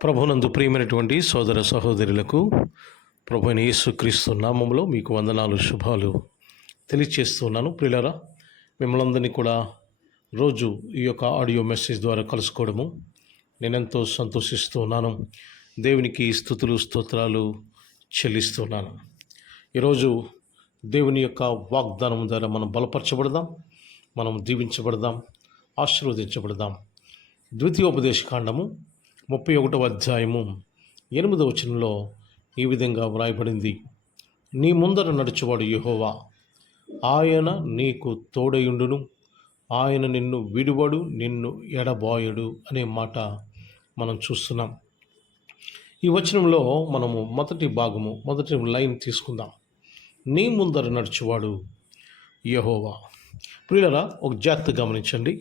ప్రభునందు ప్రియమైనటువంటి సోదర సహోదరులకు ప్రభువైన యేసుక్రీస్తు నామములో మీకు వందనాలు, శుభాలు తెలియచేస్తున్నాను. ప్రియులారా, మిమ్మల్ని కూడా రోజు ఈ యొక్క ఆడియో మెసేజ్ ద్వారా కలుసుకోవడము నేనెంతో సంతోషిస్తున్నాను. దేవునికి స్తుతులు స్తోత్రాలు చెల్లిస్తున్నాను. ఈరోజు దేవుని యొక్క వాగ్దానం ద్వారా మనం బలపరచబడదాం, మనం దీవించబడదాం, ఆశీర్వదించబడదాం. ద్వితీయోపదేశకాండము 31వ అధ్యాయము 8వ వచనంలో ఈ విధంగా వ్రాయబడింది: నీ ముందర నడుచువాడు యెహోవా, ఆయన నీకు తోడయుండును, ఆయన నిన్ను విడువడు, నిన్ను ఎడబాయడు అనే మాట మనం చూస్తున్నాం. ఈ వచనంలో మనము మొదటి లైన్ తీసుకుందాం. నీ ముందర నడుచువాడు యెహోవా. ప్రియులారా, ఒక జాగ్రత్త గమనించండి.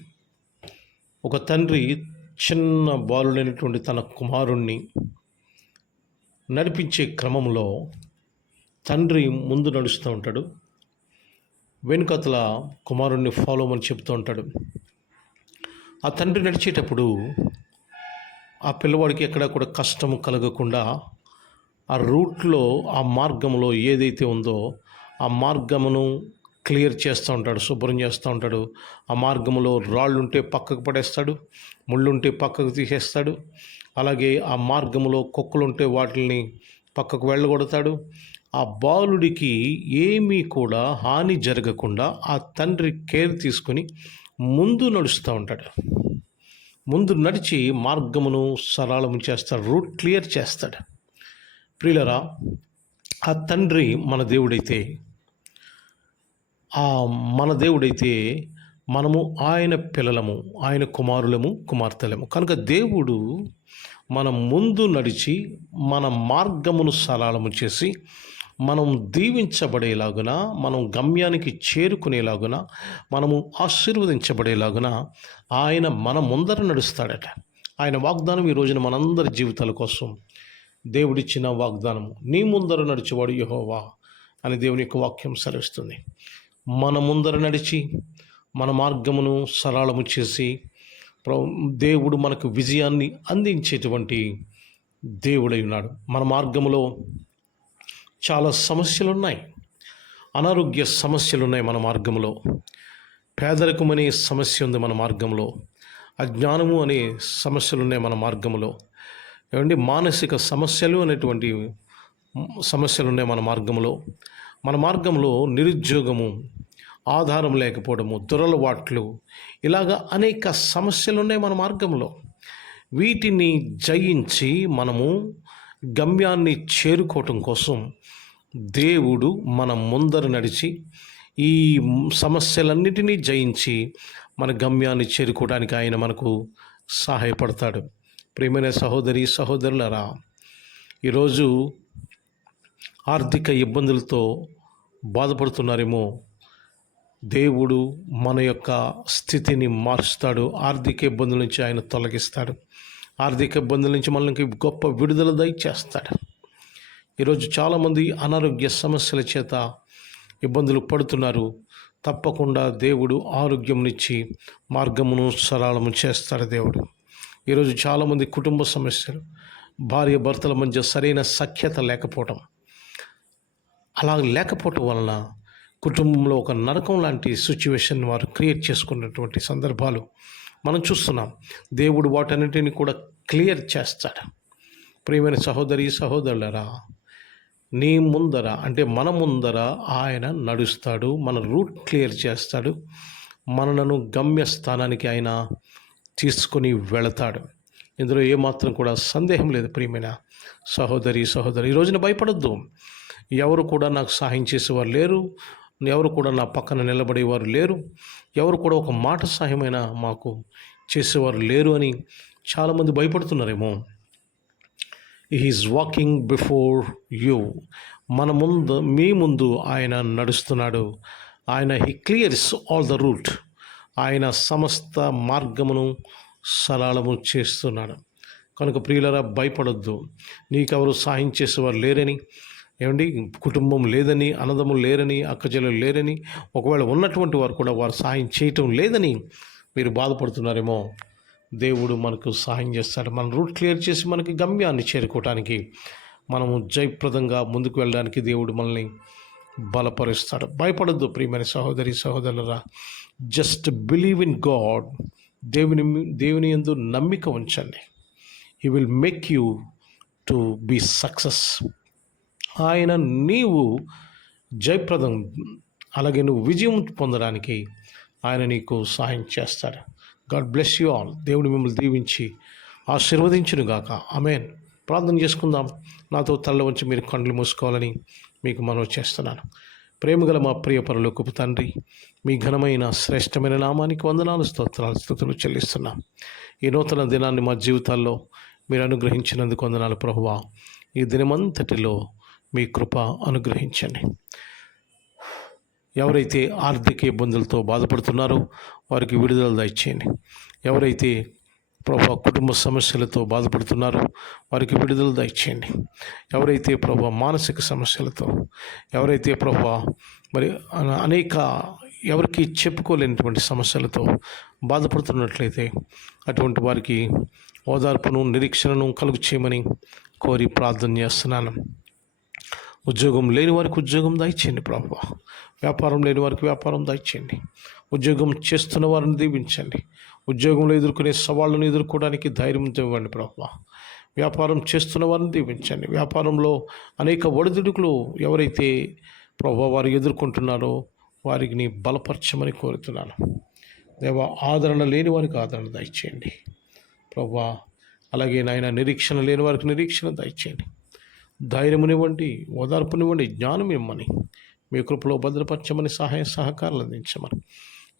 ఒక తండ్రి చిన్న బాలుడైనటువంటి తన కుమారుణ్ణి నడిపించే క్రమంలో తండ్రి ముందు నడుస్తూ ఉంటాడు, వెనుకతల కుమారుణ్ణి ఫాలో అని చెప్తూ ఉంటాడు. ఆ తండ్రి నడిచేటప్పుడు ఆ పిల్లవాడికి ఎక్కడా కూడా కష్టం కలగకుండా ఆ రూట్లో, ఆ మార్గంలో ఏదైతే ఉందో ఆ మార్గమును క్లియర్ చేస్తూ ఉంటాడు, శుభ్రం చేస్తూ ఉంటాడు. ఆ మార్గంలో రాళ్ళుంటే పక్కకు పడేస్తాడు, ముళ్ళుంటే పక్కకు తీసేస్తాడు. అలాగే ఆ మార్గంలో కుక్కలుంటే వాటిని పక్కకు వెళ్ళగొడతాడు. ఆ బాలుడికి ఏమీ కూడా హాని జరగకుండా ఆ తండ్రి కేర్ తీసుకొని ముందు నడుస్తూ ఉంటాడు. ముందు నడిచి మార్గమును సరళము చేస్తాడు, రూట్ క్లియర్ చేస్తాడు. ప్రియులరా, ఆ తండ్రి మన దేవుడైతే మనము ఆయన పిల్లలము, ఆయన కుమారులము, కుమార్తెలము. కనుక దేవుడు మన ముందు నడిచి మన మార్గమును సరళము చేసి మనం దీవించబడేలాగున, మనం గమ్యానికి చేరుకునేలాగున, మనము ఆశీర్వదించబడేలాగున ఆయన మన ముందర నడుస్తాడట. ఆయన వాగ్దానం ఈ రోజున మనందరి జీవితాల కోసం దేవుడిచ్చిన వాగ్దానము. నీ ముందర నడిచేవాడు యెహోవా అని దేవుని యొక్క వాక్యం సెలవిస్తుంది. మన ముందర నడిచి మన మార్గమును సరళము చేసి దేవుడు మనకు విజయాన్ని అందించేటువంటి దేవుడై ఉన్నాడు. మన మార్గములో చాలా సమస్యలు ఉన్నాయి, అనారోగ్య సమస్యలు ఉన్నాయి మన మార్గంలో, పేదరికం అనే సమస్య ఉంది మన మార్గంలో, అజ్ఞానము అనే సమస్యలు ఉన్నాయి మన మార్గంలో, ఏమండి మానసిక సమస్యలు అనేటువంటి సమస్యలు ఉన్నాయి మన మార్గంలో నిరుద్యోగము, ఆధారం లేకపోవడము, దురలవాట్లు, ఇలాగా అనేక సమస్యలు ఉన్నాయి మన మార్గంలో. వీటిని జయించి మనము గమ్యాన్ని చేరుకోవటం కోసం దేవుడు మన ముందర నడిచి ఈ సమస్యలన్నిటినీ జయించి మన గమ్యాన్ని చేరుకోవడానికి ఆయన మనకు సహాయపడతాడు. ప్రియమైన సహోదరులారా, ఈరోజు ఆర్థిక ఇబ్బందులతో బాధపడుతున్నారేమో. దేవుడు మన యొక్క స్థితిని మారుస్తాడు. ఆర్థిక ఇబ్బందుల నుంచి ఆయన తొలగిస్తాడు. ఆర్థిక ఇబ్బందుల నుంచి మనకి గొప్ప విడుదల దయచేస్తాడు. ఈరోజు చాలామంది అనారోగ్య సమస్యల చేత ఇబ్బందులు పడుతున్నారు. తప్పకుండా దేవుడు ఆరోగ్యంనిచ్చి మార్గమును సరళము చేస్తాడు దేవుడు. ఈరోజు చాలామంది కుటుంబ సమస్యలు, భార్య భర్తల మధ్య సరైన సఖ్యత లేకపోవటం, అలా లేకపోవటం వలన కుటుంబంలో ఒక నరకం లాంటి సిచ్యువేషన్ వారు క్రియేట్ చేసుకున్నటువంటి సందర్భాలు మనం చూస్తున్నాం. దేవుడు వాటన్నిటిని కూడా క్లియర్ చేస్తాడు. ప్రియమైన సహోదరులారా, నీ ముందర అంటే మన ముందర ఆయన నడుస్తాడు, మన రూట్ క్లియర్ చేస్తాడు, మనలను గమ్యస్థానానికి ఆయన తీసుకొని వెళతాడు. ఇందులో ఏమాత్రం కూడా సందేహం లేదు. ప్రియమైన సహోదరి, ఈ రోజున భయపడొద్దు. ఎవరు కూడా నాకు సహాయం చేసేవారు లేరు, ఎవరు కూడా నా పక్కన నిలబడేవారు లేరు, ఎవరు కూడా ఒక మాట సహాయమైనా మాకు చేసేవారు లేరు అని చాలామంది భయపడుతున్నారేమో. Is walking before you. మీ ముందు ఆయన నడుస్తున్నాడు. He clears all the route. ఆయన సమస్త మార్గమును సరళము చేస్తున్నాడు. కనుక ప్రియులారా, భయపడొద్దు. నీకెవరు సహాయం చేసేవారు లేరని, ఏమండి కుటుంబం లేదని, అన్నదమ్ములు లేరని, అక్కచెల్లెలు లేరని, ఒకవేళ ఉన్నటువంటి వారు కూడా వారు సహాయం చేయటం లేదని మీరు బాధపడుతున్నారేమో. దేవుడు మనకు సహాయం చేస్తాడు. మన రూట్ క్లియర్ చేసి మనకి గమ్యాన్ని చేరుకోవటానికి, మనము జయప్రదంగా ముందుకు వెళ్ళడానికి దేవుడు మనల్ని బలపరుస్తాడు. భయపడద్దు ప్రియమైన సహోదరి సహోదరులరా. Just believe in God. దేవుని యందు నమ్మిక ఉంచండి. He will make you to be success. ఆయన నీవు జయప్రదం, అలాగే నువ్వు విజయం పొందడానికి ఆయన నీకు సహాయం చేస్తాడు. God bless you all. దేవుడు మిమ్మల్ని దీవించి ఆశీర్వదించునుగాక. ఆమేన్. ప్రార్థన చేసుకుందాం. నాతో తల్ల వంచి మీరు కళ్ళు మూసుకోవాలని మీకు మనవి చేస్తున్నాను. ప్రేమగల మా ప్రియ పరలోకపు తండ్రి, మీ ఘనమైన శ్రేష్టమైన నామానికి వందనాలు, స్తోత్రాలు, స్తుతులు చెల్లిస్తున్నాం. ఈ నూతన దినాన్ని మా జీవితాల్లో మీరు అనుగ్రహించినందుకు వందనాలు ప్రభువా. ఈ దినమంతటిలో మీ కృప అనుగ్రహించండి. ఎవరైతే ఆర్థిక ఇబ్బందులతో బాధపడుతున్నారో వారికి విడుదల దయచేయండి. ఎవరైతే ప్రభా కుటుంబ సమస్యలతో బాధపడుతున్నారో వారికి విడుదల దయచేయండి. ఎవరైతే ప్రభా మానసిక సమస్యలతో, ఎవరైతే ప్రభా మరి అనేక ఎవరికి చెప్పుకోలేనటువంటి సమస్యలతో బాధపడుతున్నట్లయితే అటువంటి వారికి ఓదార్పును, నిరీక్షణను కలుగు చేయమని కోరి ప్రార్థన చేస్తున్నాను. ఉద్యోగం లేని వారికి ఉద్యోగం దయచేయండి ప్రభువా. వ్యాపారం లేని వారికి వ్యాపారం దయచేయండి. ఉద్యోగం చేస్తున్న వారిని దీవించండి. ఉద్యోగంలో ఎదుర్కొనే సవాళ్ళను ఎదుర్కోవడానికి ధైర్యం ఇవ్వండి ప్రభువా. వ్యాపారం చేస్తున్న వారిని దీవించండి. వ్యాపారంలో అనేక ఒడిదుడుకులు ఎవరైతే ప్రభువా వారు ఎదుర్కొంటున్నారో వారికి నీ బలపరచమని కోరుతున్నాను. దేవా, ఆదరణ లేని వారికి ఆదరణ దయచేయండి ప్రభువా. అలాగే నాయన నిరీక్షణ లేని వారికి నిరీక్షణ దయచేయండి. ధైర్యమునివ్వండి, ఓదార్పునివ్వండి, జ్ఞానం ఇమ్మని మీ కృపలో భద్రపరచమని సహాయ సహకారాలు అందించమని,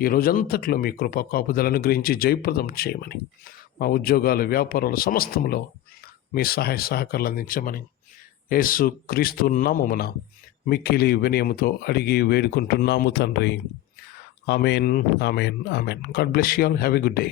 ఈ రోజంతట్లో మీ కృప కాపుదలను గ్రహించి జయప్రదం చేయమని, మా ఉద్యోగాలు, వ్యాపారాలు సమస్తములో మీ సహాయ సహకారాలు అందించమని యేసు క్రీస్తు నామమున మిక్కిలి వినయముతో అడిగి వేడుకుంటున్నాము తండ్రి. Amen, amen, amen. God bless you all. Have a good day.